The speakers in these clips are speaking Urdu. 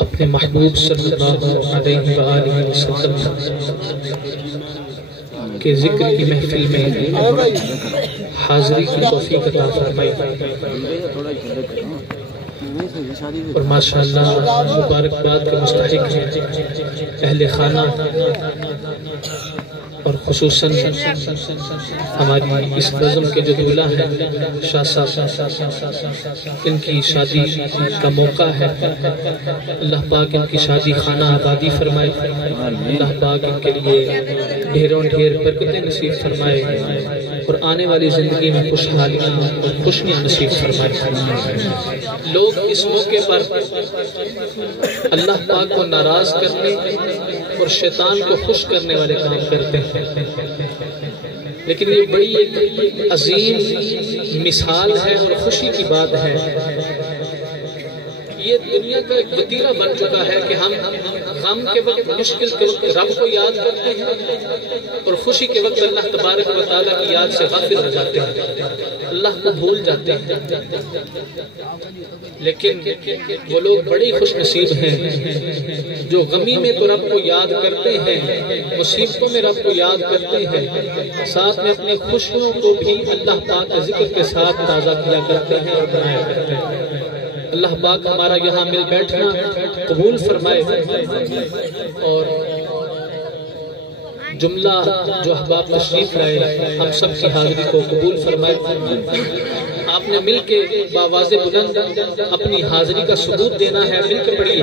اپنے محبوب صلی اللہ علیہ وآلہ وسلم کے ذکر کی محفل میں حاضری کی توفیق عطا فرمائی اور ماشاءاللہ مبارکباد کے مستحق ہیں اہل خانہ اور خصوصاً ہماری اس نظم کے جو دولہ ہیں شاہ صاحب، ان کی شادی کا موقع ہے۔ اللہ پاک ان کی شادی خانہ آبادی فرمائے، اللہ پاک ان کے لیے ڈھیروں ڈھیر برکتیں نصیب فرمائے اور آنے والی زندگی میں خوشحالیاں اور خوشیاں نصیب فرمائے۔ لوگ اس موقع پر اللہ پاک کو ناراض کرنے اور شیطان کو خوش کرنے والے کام کرتے ہیں، لیکن یہ بڑی ایک عظیم مثال ہے اور خوشی کی بات ہے۔ یہ دنیا کا ایک وتیرہ بن چکا ہے کہ ہم غم کے وقت، مشکل کے وقت رب کو یاد کرتے ہیں اور خوشی کے وقت اللہ تبارک و تعالیٰ کی یاد سے غافل ہو جاتے ہیں، اللہ کو بھول جاتے ہیں۔ لیکن وہ لوگ بڑے خوش نصیب ہیں جو غمی میں تو رب کو یاد کرتے ہیں، مصیبتوں میں رب کو یاد کرتے ہیں، ساتھ میں اپنی خوشیوں کو بھی اللہ پاک کے ذکر کے ساتھ تازہ کیا کرتے ہیں اور بنایا کرتے ہیں۔ اللہ پاک ہمارا یہاں مل بیٹھنا قبول فرمائے اور جملہ جو احباب تشریف لائے ہم سب کی حاضری کو قبول فرمائے۔ آپ نے مل کے بآواز بلند اپنی حاضری کا ثبوت دینا ہے، مل کے پڑھیے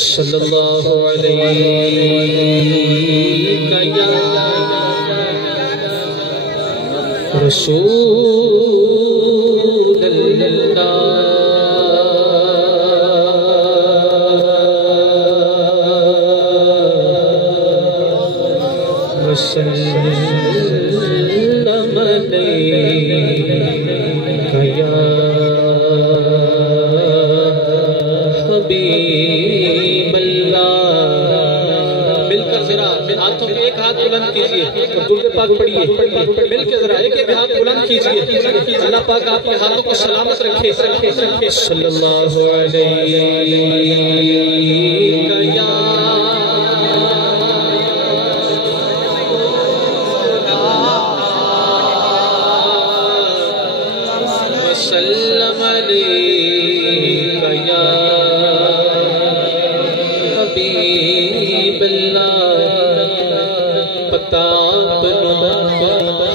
صلی اللہ علیہ رسول اللہ وسلم علیک یا حبیب اللہ۔ مل کر ذرا ہاتھوں پہ ایک ہاتھ بلند کیجئے، درود پاک پڑھیے، مل کے ذرا ایک ایک ہاتھ بلند کیجئے۔ اللہ پاک آپ کے ہاتھوں کو سلامت رکھے۔ صلی اللہ علیہ یا وسلم علیک یا حبیب اللہ۔ پتا بنو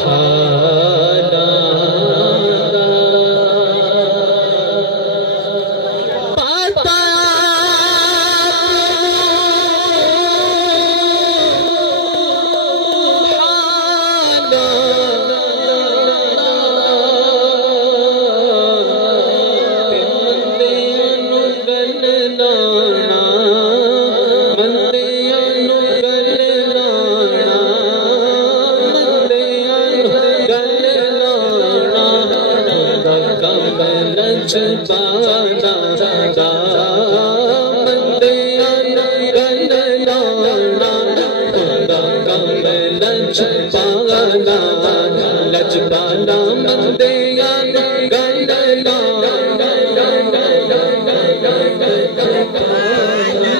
حالا پتا لجبانا مندیان گندنا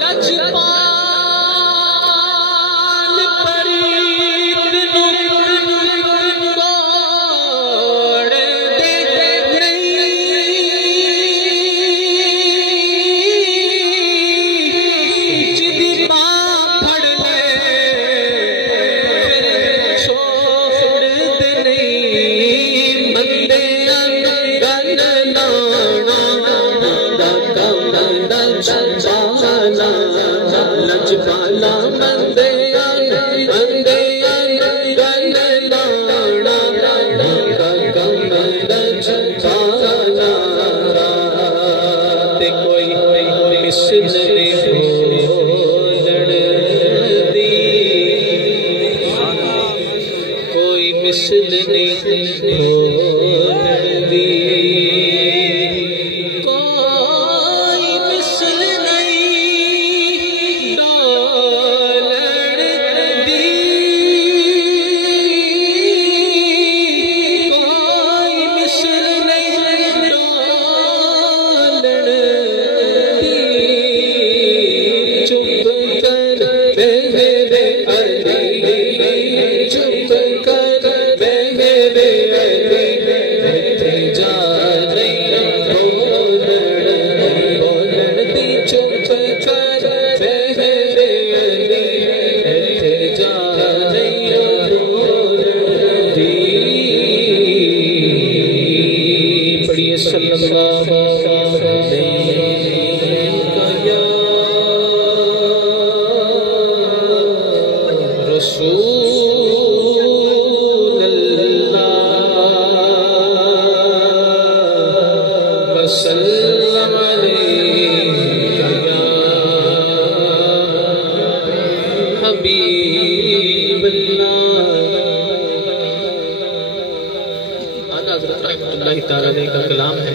لجبان پریت نگوڑ دے نہیں جدی ماں پھڑ لے لجبانا مندیان مندیان گندنا تے کوئی مثل نہیں ہو لڑدی، کوئی مثل نہیں ہو لڑدی، کوئی مثل نہیں کا کلام ہے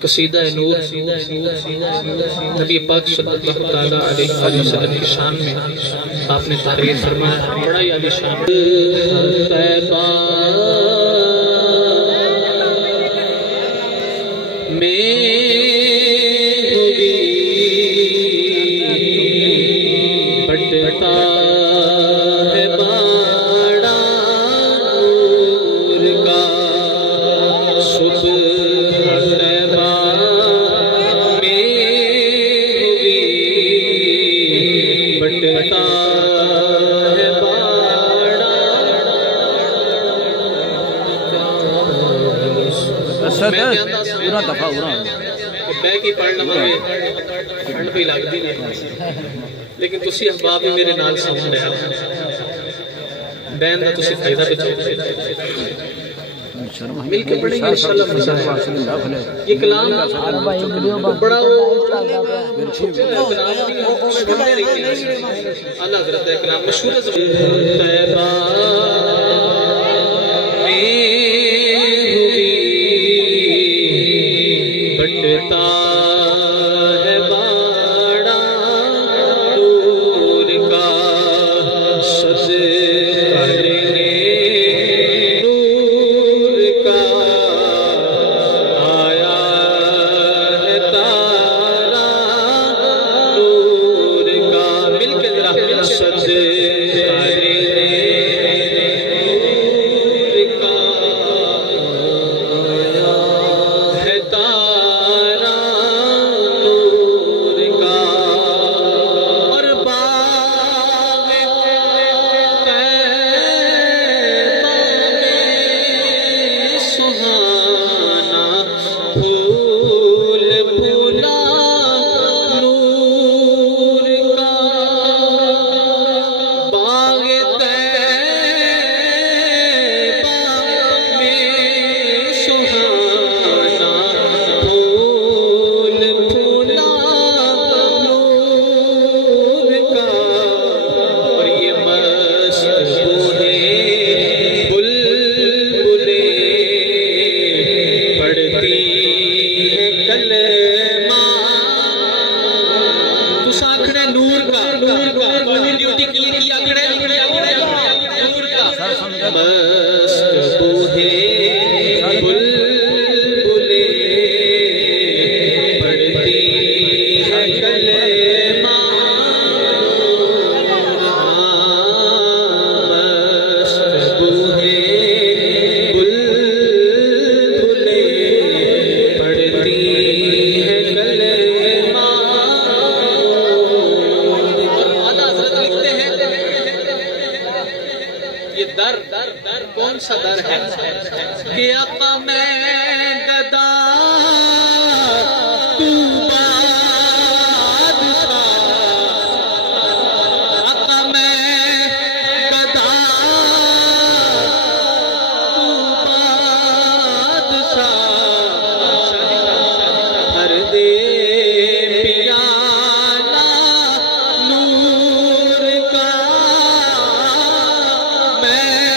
قصیدہ نور نبی پاک صلی اللہ علیہ وسلم کی شان میں آپ نے تحریر فرمایا بڑا ہی عالی شان طیبہ میں ہوئی بٹتا ہے باڑا نور کا صبح طیبہ میں ہوئی بٹتا ہے باڑا پورا دفعہ ہو رہا میں کی پڑھنا مجھے پڑھن بھی لگتی نہیں لیکن تسی احباب بھی میرے نال سمجھ رہے ہیں بین دا تسی فائدہ بھی چاہتے مل کے پڑھیں گے انشاءاللہ مزہ ہے یہ کلام بڑا اللہ حضرت ہے کلام مشہور ہے طیبہ بٹتا ہے باڑا نور کا صدقہ لینے نور کا آیا ہے تارا نور کا مل کے ذرا صدقہ لینے نور کا آیا ہے تارا کون سا در ہے کہ آقا میں گدا تو بادشاہ آقا میں گدا تو بادشاہ ہر دے پیالہ نور کا میں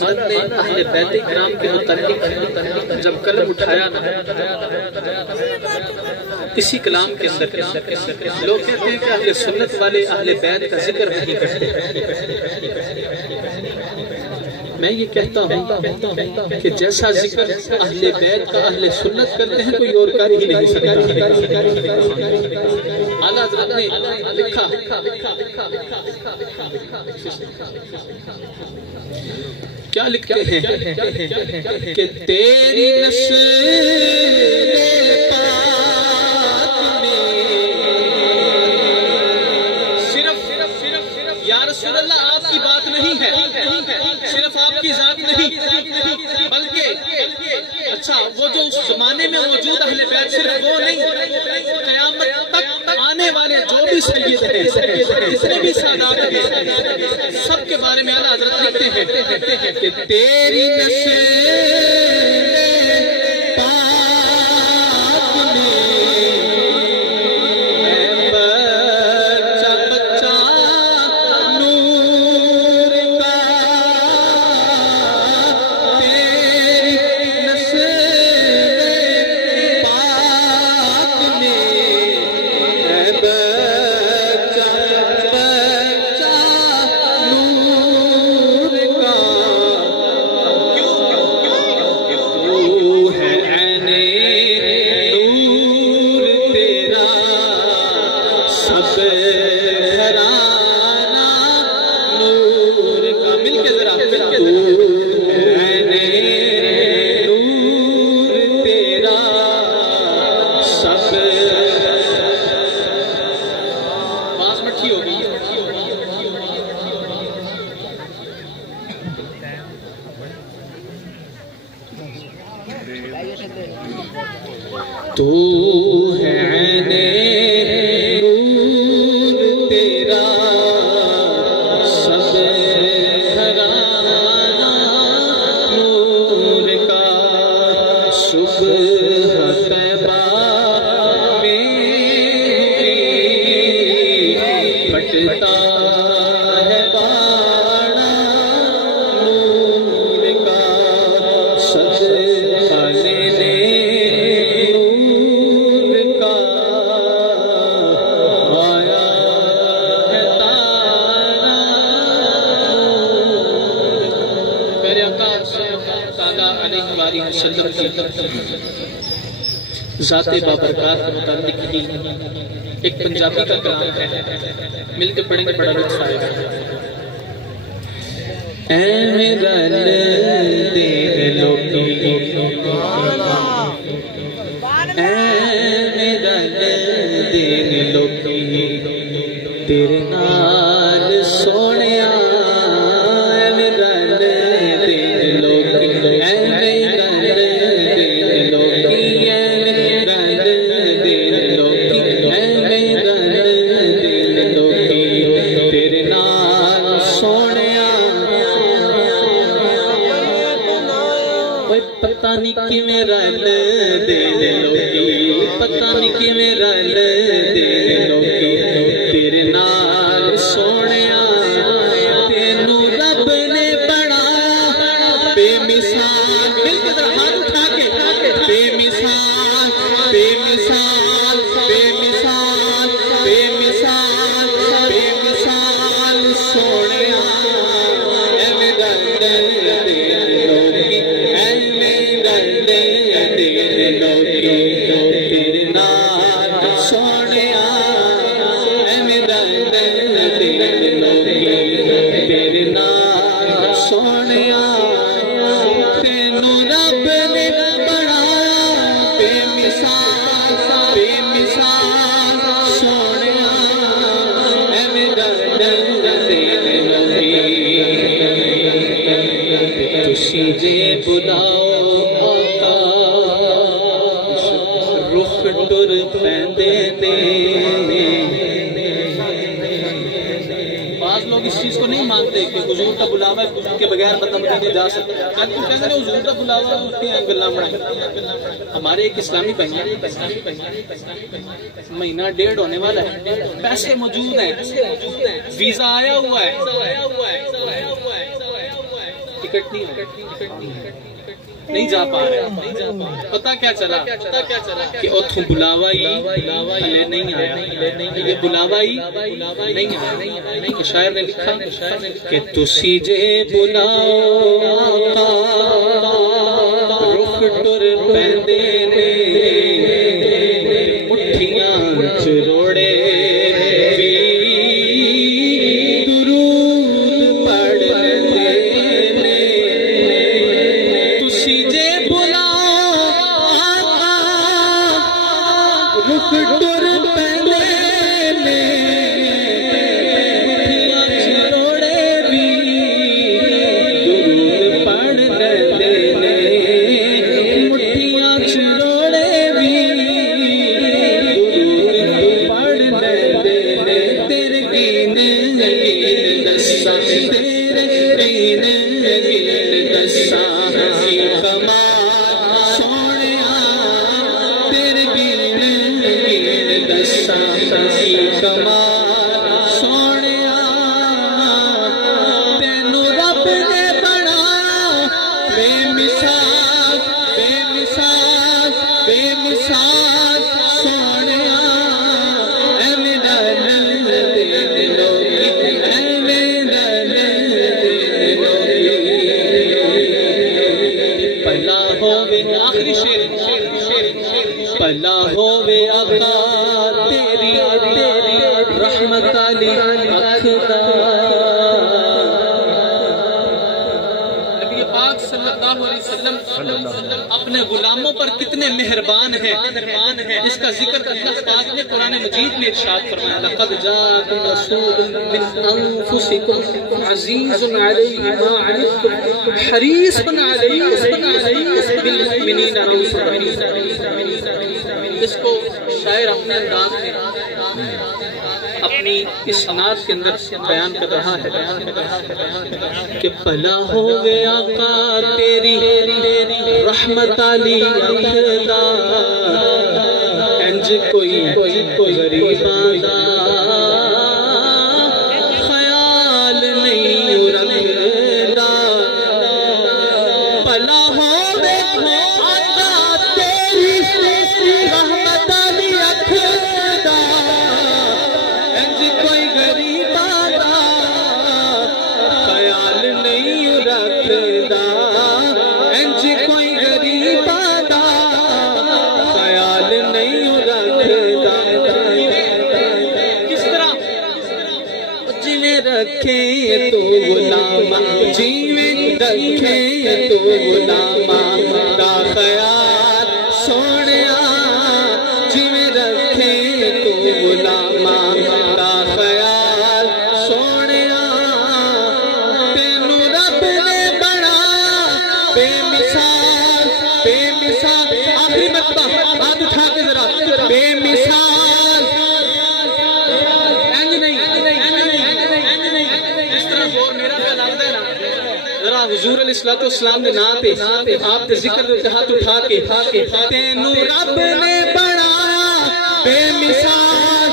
حضرت نے اہل بیت کرام کے متعلق جب قلم اٹھایا نا، اسی کلام کے اندر لوگ کہتے ہیں کہ اہل سنت والے اہل بیت کا ذکر نہیں کرتے. میں یہ کہتا ہوں کہ جیسا ذکر اہل بیت کا اہل سنت کرتے ہیں کوئی اور کر ہی نہیں سکتا. اعلیٰ حضرت نے لکھا کیا لکھتے ہیں کہ تیری نسل یا رسول اللہ آپ کی بات نہیں ہے، صرف آپ کی ذات نہیں، بلکہ اچھا وہ جو اس زمانے میں موجود اہل بیت صرف وہ نہیں، قیامت تک آنے والے جو بھی سید ہیں، جتنے بھی سادات ہیں، سب کے بارے میں اعلیٰ حضرت لکھتے ہیں کہ تیری نسل تو ہے عین نور تیرا سب گھرانہ نور کا صبح طیبہ میں پھٹتا ہے باڑا نور کا صدقہ لینے ذات بابرکات کے متعلق ہی ایک پنجابی کا کلام ہے، مل کے پڑھیں گے بڑا لطف آئے گا. اے میرا تیرے لوکی، اے میرا تیرے لوکی، تیرے نال سونیا، اے میرا تیرے لوکی، اے میرا پتہ نہیں کہ میرا دل لوکی، پتہ نہیں کہ میرا دل لوکی، تیرے نال سونیا تینوں رب نے بنایا بے مثال. مل کے ذرا ہاتھ اٹھا کے بے مثال بے مثال بے مثال بے مثال بے مثال سونیا اے میرا دل لوکی، تیرے نال سونیا اے میرا دل لوکی، تیرے نال سونیا تینوں رب نے بنایا بے مثال سونیا اے میرا دل لوکی. تسی جے بلاؤ رخ ٹر پیندے نے. بعض لوگ اس چیز کو نہیں مانتے کہ حضور کا بلاوا کے بغیر مطلب نہیں جا سکتا. کل کو کہتے ہیں حضور کا بلاوا اٹھتے ہیں گلاں بڑھائیں. ہمارے ایک اسلامی بھائی مہینہ ڈیڑھ ہونے والا ہے، پیسے موجود ہیں، ویزا آیا ہوا ہے، نہیں جا پا رہے. پتا کیا چلا کہ اتھوں بلاوا ہی ہلے نہیں آیا. یہ بلاوا ہی نہیں آیا. شاعر نے لکھا کہ تسی جے بلاؤ رخ ٹر پہندے نے مٹھیاں چروڑے پلا ہووے آقا تیری رحمت علی اکھدا. نبی پاک صلی اللہ علیہ وسلم اپنے غلاموں پر کتنے مہربان ہیں. اس کا ذکر اللہ پاک نے قرآن مجید میں ارشاد فرمایا لقد جاءکم رسول من انفسکم عزیز علیہ ما عنتم حریص علیکم بالمؤمنین رؤوف رحیم. اس کو شاعر اپنے انداز میں اپنی اس صنعت کے اندر بیان کر رہا ہے کہ بھلا ہووے آقا تیری رحمت علی اکھدا انج کوئی غریباں دا خیال نہیں رکھدا. بھلا ہووے آقا تیری رحمت علی اکھدا انج کوئی غریباں دا خیال نہیں رکھدا. انج کوئی غریباں دا خیال نہیں رکھدا. کس طرح جویں رکھے تو غلاماں جویں رکھے تو غلاماں دا خیال سونیا جویں رکھے تو غلاماں دا خیال سونیا. تینوں رب نے بنا بے مثال آخری مرتبہ ہاتھ اٹھا کے ذرا بے مثال انج نہیں اس طرح زور میرا پہ لگتا ہے نا. ذرا حضور علیہ السلام نے نام پہ آپ کے ذکر دے ہاتھ اٹھا کے تینوں رب نے بنایا بے مثال